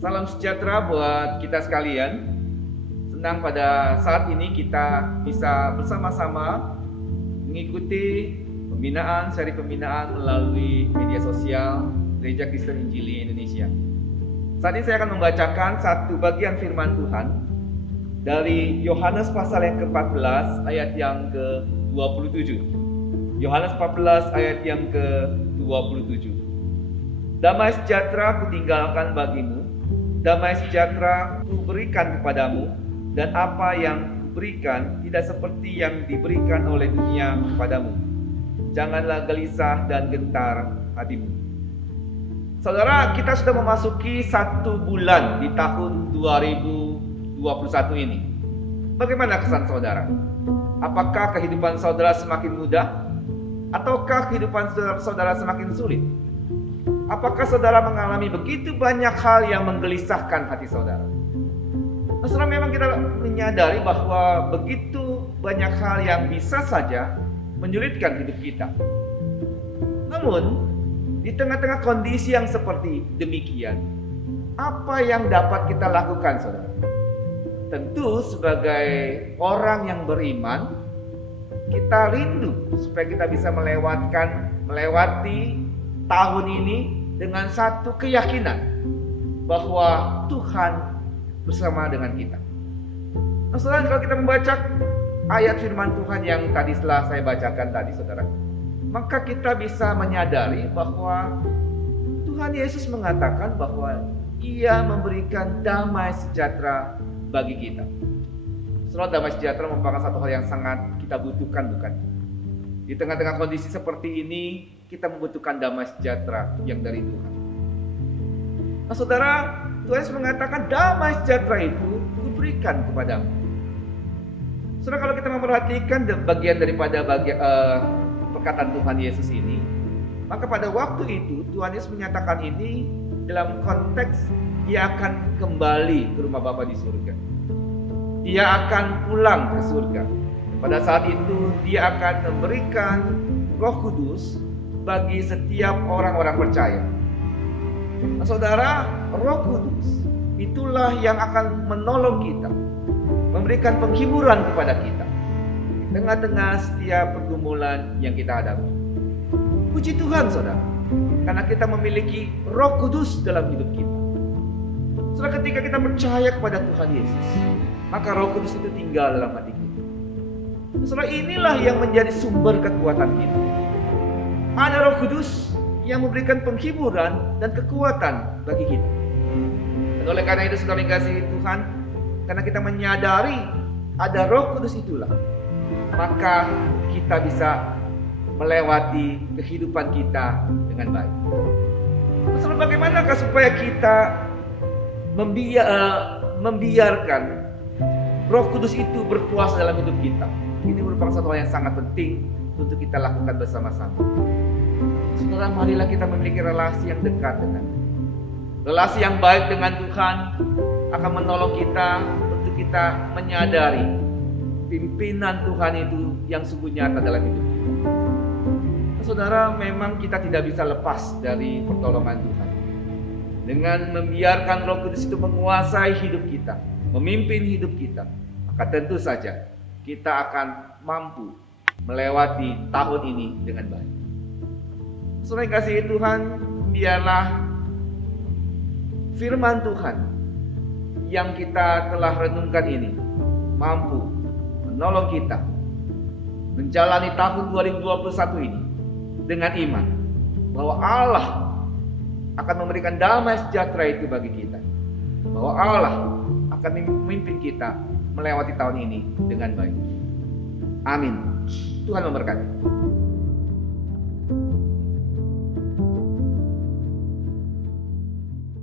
Salam sejahtera buat kita sekalian. Senang pada saat ini kita bisa bersama-sama mengikuti seri pembinaan melalui media sosial Gereja Kristen Injili Indonesia. Saat ini saya akan membacakan satu bagian firman Tuhan dari Yohanes pasal yang ke-14 ayat yang ke-27. Yohanes 14 ayat yang ke-27. Damai sejahtera kutinggalkan bagimu, damai sejahtera kuberikan kepadamu, dan apa yang kuberikan tidak seperti yang diberikan oleh dunia kepadamu. Janganlah gelisah dan gentar hatimu. Saudara, kita sudah memasuki 1 bulan di tahun 2021 ini. Bagaimana kesan saudara? Apakah kehidupan saudara semakin mudah? Ataukah kehidupan saudara semakin sulit? Apakah saudara mengalami begitu banyak hal yang menggelisahkan hati saudara? Saudara, memang kita menyadari bahwa begitu banyak hal yang bisa saja menyulitkan hidup kita. Namun, di tengah-tengah kondisi yang seperti demikian, apa yang dapat kita lakukan, saudara? Tentu sebagai orang yang beriman, kita rindu supaya kita bisa melewati tahun ini dengan satu keyakinan bahwa Tuhan bersama dengan kita. Nah, saudara, kalau kita membaca ayat firman Tuhan yang tadi setelah saya bacakan tadi, saudara, maka kita bisa menyadari bahwa Tuhan Yesus mengatakan bahwa Ia memberikan damai sejahtera bagi kita. Saudara, damai sejahtera merupakan satu hal yang sangat kita butuhkan, bukan? Di tengah-tengah kondisi seperti ini, kita membutuhkan damai sejahtera yang dari Tuhan. Nah, saudara, Tuhan Yesus mengatakan damai sejahtera itu kuberikan kepadamu. Saudara, kalau kita memperhatikan bagian daripada perkataan Tuhan Yesus ini, maka pada waktu itu Tuhan Yesus menyatakan ini dalam konteks Dia akan kembali ke rumah Bapa di surga. Dia akan pulang ke surga. Pada saat itu Dia akan memberikan Roh Kudus bagi setiap orang-orang percaya. Nah, saudara, Roh Kudus itulah yang akan menolong kita, memberikan penghiburan kepada kita di tengah-tengah setiap pergumulan yang kita hadapi. Puji Tuhan, saudara, karena kita memiliki Roh Kudus dalam hidup kita. Saudara, ketika kita percaya kepada Tuhan Yesus, maka Roh Kudus itu tinggal dalam hati kita. Saudara, inilah yang menjadi sumber kekuatan kita. Ada Roh Kudus yang memberikan penghiburan dan kekuatan bagi kita. Dan oleh karena itu, saudara yang kasih Tuhan, karena kita menyadari ada Roh Kudus itulah, maka kita bisa melewati kehidupan kita dengan baik. Saudara, bagaimanakah supaya kita membiarkan Roh Kudus itu berkuasa dalam hidup kita? Ini merupakan satu hal yang sangat penting untuk kita lakukan bersama-sama. Saudara, marilah kita memiliki relasi yang dekat dengan relasi yang baik dengan Tuhan akan menolong kita untuk kita menyadari pimpinan Tuhan itu yang sungguh nyata dalam hidup kita. Saudara, memang kita tidak bisa lepas dari pertolongan Tuhan. Dengan membiarkan Roh Kudus itu menguasai hidup kita, memimpin hidup kita, maka tentu saja kita akan mampu melewati tahun ini dengan baik. Saudara yang kasih Tuhan, biarlah firman Tuhan yang kita telah renungkan ini mampu menolong kita menjalani tahun 2021 ini dengan iman bahwa Allah akan memberikan damai sejahtera itu bagi kita, bahwa Allah akan memimpin kita melewati tahun ini dengan baik. Amin. Tuhan memberkati.